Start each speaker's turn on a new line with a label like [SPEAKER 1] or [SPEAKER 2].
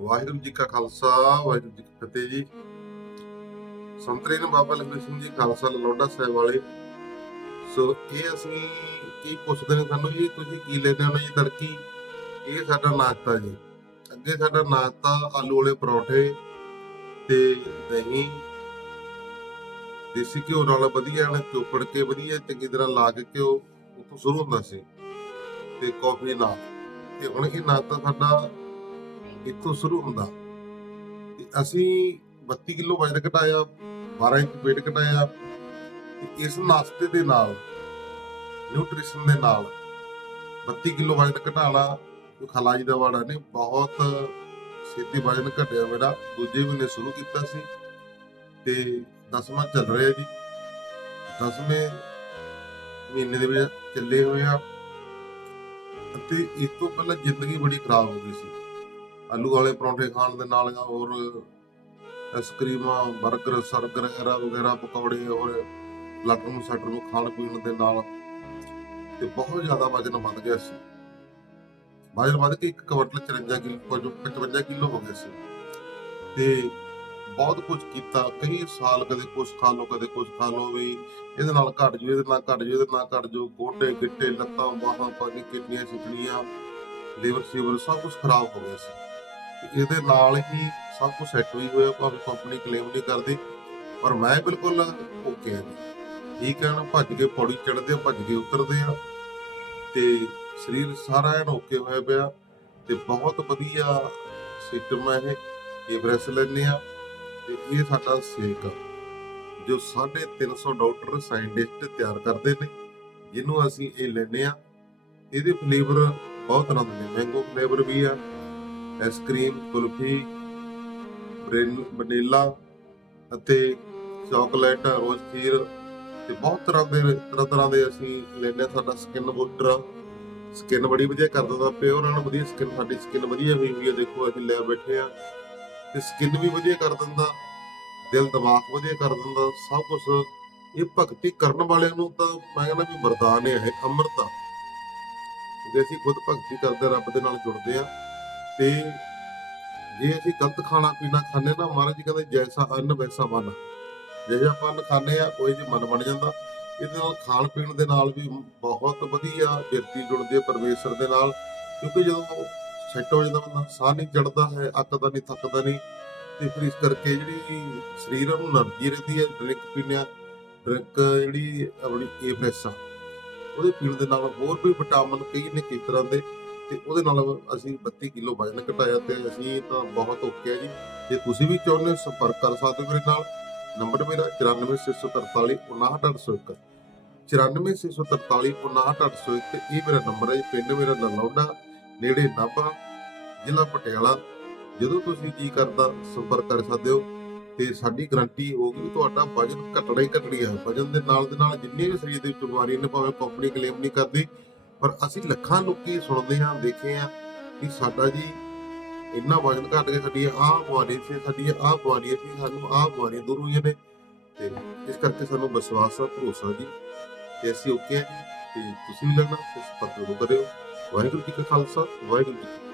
[SPEAKER 1] ਵਾਹਿਗੁਰੂ ਜੀ ਕਾ ਖਾਲਸਾ, ਵਾਹਿਗੁਰੂ ਜੀ ਕੀ ਫਤਿਹ ਜੀ। ਸੰਤਰੀ ਨੇ ਬਾਬਾ ਲਖਵੀਰ ਸਿੰਘ ਜੀ, ਖਾਲਸਾ ਲੋਡਾ ਸਾਹਿਬ ਵਾਲੇ। ਸੋ ਇਹ ਅਸੀਂ ਕੀ ਪੁੱਛਦੇ ਨੇ ਸਾਨੂੰ ਜੀ ਤੁਸੀਂ ਕੀ ਲੈਂਦੇ ਹੋ ਜੀ ਤੜਕੀ? ਇਹ ਸਾਡਾ ਨਾਸ਼ਤਾ ਜੀ। ਅੱਗੇ ਸਾਡਾ ਨਾਸ਼ਤਾ ਆਲੂ ਵਾਲੇ ਪਰੌਠੇ ਤੇ ਦਹੀਂ। ਦੇਸੀ ਘਿਓ ਨਾਲ ਵਧੀਆ ਨੇ, ਚੋਪੜ ਕੇ ਵਧੀਆ, ਚੰਗੀ ਤਰ੍ਹਾਂ ਲਾ ਕੇ ਘਿਓ ਉੱਥੋਂ ਸ਼ੁਰੂ ਹੁੰਦਾ ਸੀ। ਤੇ ਕਾਫੀ ਨਾਲ। ਤੇ ਹੁਣ ਇਹ ਨਾਸ਼ਤਾ ਸਾਡਾ ਇੱਥੋਂ ਸ਼ੁਰੂ ਹੁੰਦਾ। ਤੇ ਅਸੀਂ 32 ਕਿਲੋ ਵਜਨ ਘਟਾਇਆ 12 ਇੰਚ weight ਘਟਾਇਆ। ਇਸ ਨਾਸ਼ਤੇ ਦੇ ਨਾਲ ਨਿਊਟ੍ਰੀਸ਼ਨ ਦੇ ਨਾਲ 32 ਕਿਲੋ ਵਜਨ ਘਟਾਉਣਾ ਕੋਈ ਖਲਾਈ ਦਾ ਵਾੜਾ ਨੇ ਬਹੁਤ ਛੇਤੀ ਵਜਨ ਘਟਿਆ ਮੇਰਾ। ਦੂਜੇ ਮਹੀਨੇ ਸ਼ੁਰੂ ਕੀਤਾ ਸੀ। ਤੇ 10ਵਾਂ ਚੱਲ ਰਿਹਾ ਜੀ। 10ਵੇਂ ਮਹੀਨੇ ਦੇ ਵਿੱਚ ਚੱਲੇ ਹੋਏ ਆ। ਅਤੇ ਇਸ ਤੋਂ ਪਹਿਲਾਂ ਜ਼ਿੰਦਗੀ ਬੜੀ ਖਰਾਬ ਹੋ ਗਈ ਸੀ। ਆਲੂ ਵਾਲੇ ਪਰੌਂਠੇ ਖਾਣ ਦੇ ਨਾਲ ਹੋਰ ਆਈਸਕ੍ਰੀਮਾਂ 버ਗਰ ਸਰਗਰ ਵਗੈਰਾ ਵਗੈਰਾ ਪਕੌੜੇ ਔਰ ਲੱਟ ਨੂੰ ਸੱਟ ਨੂੰ ਖਾਣ ਪੀਣ ਦੇ ਨਾਲ ਤੇ ਬਹੁਤ ਜ਼ਿਆਦਾ ਵਜਨ ਵੱਧ ਗਿਆ ਸੀ। ਵਜਨ ਵੱਧ ਕੇ ਇੱਕ ਕੁਇੰਟਲ 54 ਕਿਲੋ ਕੁਝ 55 ਕਿਲੋ ਹੋ ਗਿਆ ਸੀ। ਤੇ ਬਹੁਤ ਕੁਝ ਕੀਤਾ, ਕਈ ਸਾਲ ਕਦੇ ਕੁਝ ਖਾ ਲਓ, ਕਦੇ ਕੁਝ ਖਾ ਲਓ ਵੀ ਇਹਦੇ ਨਾਲ ਘਟ ਜੂ ਇਹਦੇ ਨਾਲ ਘਟ ਜੂ ਇਹਦੇ ਨਾਲ ਘਟ ਜੂ ਗੋਡੇ, ਗਿੱਟੇ, ਲੱਤਾਂ, ਬਾਹਾਂ, ਪਾਣੀ, ਕਿਡਨੀਆਂ ਸਿਕੜੀਆਂ ਲੀਵਰ, ਸੀਵਰ ਸਭ ਕੁਝ ਖਰਾਬ ਹੋ ਗਿਆ ਸੀ। ਇਹਦੇ ਨਾਲ ਹੀ ਸਭ ਕੁਝ ਸੈੱਟ ਹੋਈ ਹੋਇਆ ਭਾਵੇਂ ਕੰਪਨੀ ਕਲੇਮ ਨਹੀਂ ਕਰਦੀ ਪਰ ਮੈਂ ਬਿਲਕੁਲ ਓਕੇ ਹਾਂ ਜੀ। ਠੀਕ ਹੈ ਨਾ ਭੱਜ ਕੇ ਪੌੜੀ ਚੜਦੇ ਆ ਭੱਜ ਕੇ ਉਤਰਦੇ ਆ ਤੇ ਸਰੀਰ ਸਾਰਾ ਐਨ ਓਕੇ ਹੋਇਆ ਪਿਆ ਤੇ ਬਹੁਤ ਵਧੀਆ ਸਿਸਟਮ ਹੈ ਇਹ ਇਹ ਬ੍ਰੈਸ ਲੈਂਦੇ ਆ ਤੇ ਇਹ ਸਾਡਾ ਸੇਕ ਆ, ਜੋ 350 ਡਾਕਟਰ ਸਾਇੰਟਿਸਟ ਤਿਆਰ ਕਰਦੇ ਨੇ ਜਿਹਨੂੰ ਅਸੀਂ ਇਹ ਲੈਂਦੇ ਆ। ਇਹਦੇ ਫਲੇਵਰ ਬਹੁਤ ਤਰ੍ਹਾਂ ਦੇ ਨੇ ਮੈਂਗੋ ਫਲੇਵਰ ਵੀ ਆ ਆਈਸਕ੍ਰੀਮ ਕੁਲਫੀ ਵਨੀਲਾ ਅਤੇ ਚਾਕਲੇਟ ਰੋਜ਼ ਖੀਰ ਤੇ ਬਹੁਤ ਤਰ੍ਹਾਂ ਦੇ, ਤਰ੍ਹਾਂ ਤਰ੍ਹਾਂ ਦੇ ਅਸੀਂ ਲੈਂਦੇ ਹਾਂ ਸਾਡਾ ਸਕਿਨ ਬੂਸਟਰ ਸਕਿਨ ਬੜੀ ਵਧੀਆ ਕਰ ਦਿੰਦਾ ਪਿਓਰ ਨੂੰ ਵਧੀਆ ਸਕਿਨ ਸਾਡੀ ਸਕਿਨ ਵਧੀਆ ਹੋਈ ਹੋਈ ਹੈ ਦੇਖੋ ਅਸੀਂ ਲੈ ਬੈਠੇ ਆ ਤੇ ਸਕਿਨ ਵੀ ਵਧੀਆ ਕਰ ਦਿੰਦਾ, ਦਿਲ ਦਿਮਾਗ ਵਧੀਆ ਕਰ ਦਿੰਦਾ, ਸਭ ਕੁਝ ਇਹ ਭਗਤੀ ਕਰਨ ਵਾਲਿਆਂ ਨੂੰ ਤਾਂ ਮੈਂ ਕਹਿੰਦਾ ਵੀ ਵਰਦਾਨ ਹੈ ਇਹ, ਅੰਮ੍ਰਿਤ ਆ। ਜੇ ਅਸੀਂ ਖੁਦ ਭਗਤੀ ਕਰਦੇ ਰੱਬ ਦੇ ਨਾਲ ਜੁੜਦੇ ਆ ਤੇ ਜੇ ਅਸੀਂ ਗਲਤ ਖਾਣਾ ਪੀਣਾ ਖਾਣੇ ਨਾ ਮਹਾਰਾਜ ਜੀ ਕਹਿੰਦੇ ਜੈਸਾ ਅੰਨ ਵੈਸਾ ਮਨ। ਜੇ ਆਪਾਂ ਅੰਨ ਖਾਣੇ ਆ ਕੋਈ ਜੀ ਮਨ ਬਣ ਜਾਂਦਾ। ਇਹਦੇ ਨਾਲ ਖਾਣ ਪੀਣ ਦੇ ਨਾਲ ਵੀ ਬਹੁਤ ਵਧੀਆ ਬਿਰਤੀ ਜੁੜਦੀ ਹੈ ਪਰਮੇਸ਼ਰ ਦੇ ਨਾਲ, ਕਿਉਂਕਿ ਜਦੋਂ ਸੈੱਟ ਹੋ ਜਾਂਦਾ ਬੰਦਾ, ਸਾਹ ਨਹੀਂ ਚੜਦਾ ਹੈ, ਅੱਕਦਾ ਨਹੀਂ, ਥੱਕਦਾ ਨਹੀਂ। ਤੇ ਫਿਰ ਇਸ ਕਰਕੇ ਜਿਹੜੀ ਸਰੀਰ ਨੂੰ એનર્ਜੀ ਰਹਿੰਦੀ ਹੈ ਡਰਿੰਕ ਪੀਣਿਆ ਡਰਿੰਕ ਜਿਹੜੀ ਆਪਣੀ ਏਫਐਸ ਆ। ਉਹਦੇ ਪੀਣ ਦੇ ਨਾਲ ਹੋਰ ਵੀ ਵਿਟਾਮਿਨ ਕਈ ਨੇ ਕਿਸ ਤਰ੍ਹਾਂ ਦੇ। ਤੇ ਉਹਦੇ ਨਾਲ ਅਸੀਂ 32 ਕਿਲੋ ਵਜਨ ਘਟਾਇਆ ਤੇ ਅਸੀਂ ਤਾਂ ਬਹੁਤ ਓਕੇ ਆ ਜੀ। ਜੇ ਤੁਸੀਂ ਵੀ ਚਾਹੁੰਦੇ ਹੋ ਸੰਪਰਕ ਕਰ ਸਕਦੇ ਹੋ ਮੇਰੇ ਨਾਲ, ਨੰਬਰ ਮੇਰਾ 94643 59801 94643 59801 ਇਹ ਮੇਰਾ ਨੰਬਰ ਹੈ ਪਿੰਡ ਮੇਰਾ ਨਲੌਡਾ, ਨੇੜੇ ਨਾਭਾ, ਜ਼ਿਲ੍ਹਾ ਪਟਿਆਲਾ। ਜਦੋਂ ਤੁਸੀਂ ਕੀ ਕਰਦਾ ਸੰਪਰਕ ਕਰ ਸਕਦੇ ਹੋ ਤੇ ਸਾਡੀ ਗਰੰਟੀ ਹੋਊਗੀ ਵੀ ਤੁਹਾਡਾ ਵਜਨ ਘਟਣਾ ਹੀ ਘਟਣੀ ਹੈ ਵਜਨ ਦੇ ਨਾਲ ਦੇ ਨਾਲ ਜਿੰਨੇ ਵੀ ਸਰੀਰ ਦੇ ਵਿੱਚ ਬਿਮਾਰੀਆਂ ਨੇ, ਭਾਵੇਂ ਕੰਪਨੀ ਕਲੇਮ ਨਹੀਂ ਕਰਦੀ ਪਰ ਅਸੀਂ ਲੱਖਾਂ ਲੋਕੀ ਸੁਣਦੇ ਹਾਂ, ਦੇਖੇ ਆ ਕਿ ਸਾਡਾ ਜੀ ਇੰਨਾ ਵਜਨ ਘਟ ਗਿਆ ਸਾਡੀ ਆਹ ਬਿਮਾਰੀ ਸੀ, ਸਾਡੀ ਆਹ ਬਿਮਾਰੀ ਸੀ, ਸਾਨੂੰ ਆਹ ਬਿਮਾਰੀਆਂ ਦੂਰ ਹੋਈਆਂ ਨੇ ਤੇ ਇਸ ਕਰਕੇ ਸਾਨੂੰ ਵਿਸ਼ਵਾਸ ਆ, ਭਰੋਸਾ ਜੀ ਤੇ ਅਸੀਂ ਓਕੇ ਆ ਜੀ ਤੇ ਤੁਸੀਂ ਵੀ ਲੱਗਣਾ ਇਸ ਪੱਤਰ ਨੂੰ ਕਰਿਓ। ਵਾਹਿਗੁਰੂ ਜੀ ਕਾ ਖਾਲਸਾ, ਵਾਹਿਗੁਰੂ ਜੀ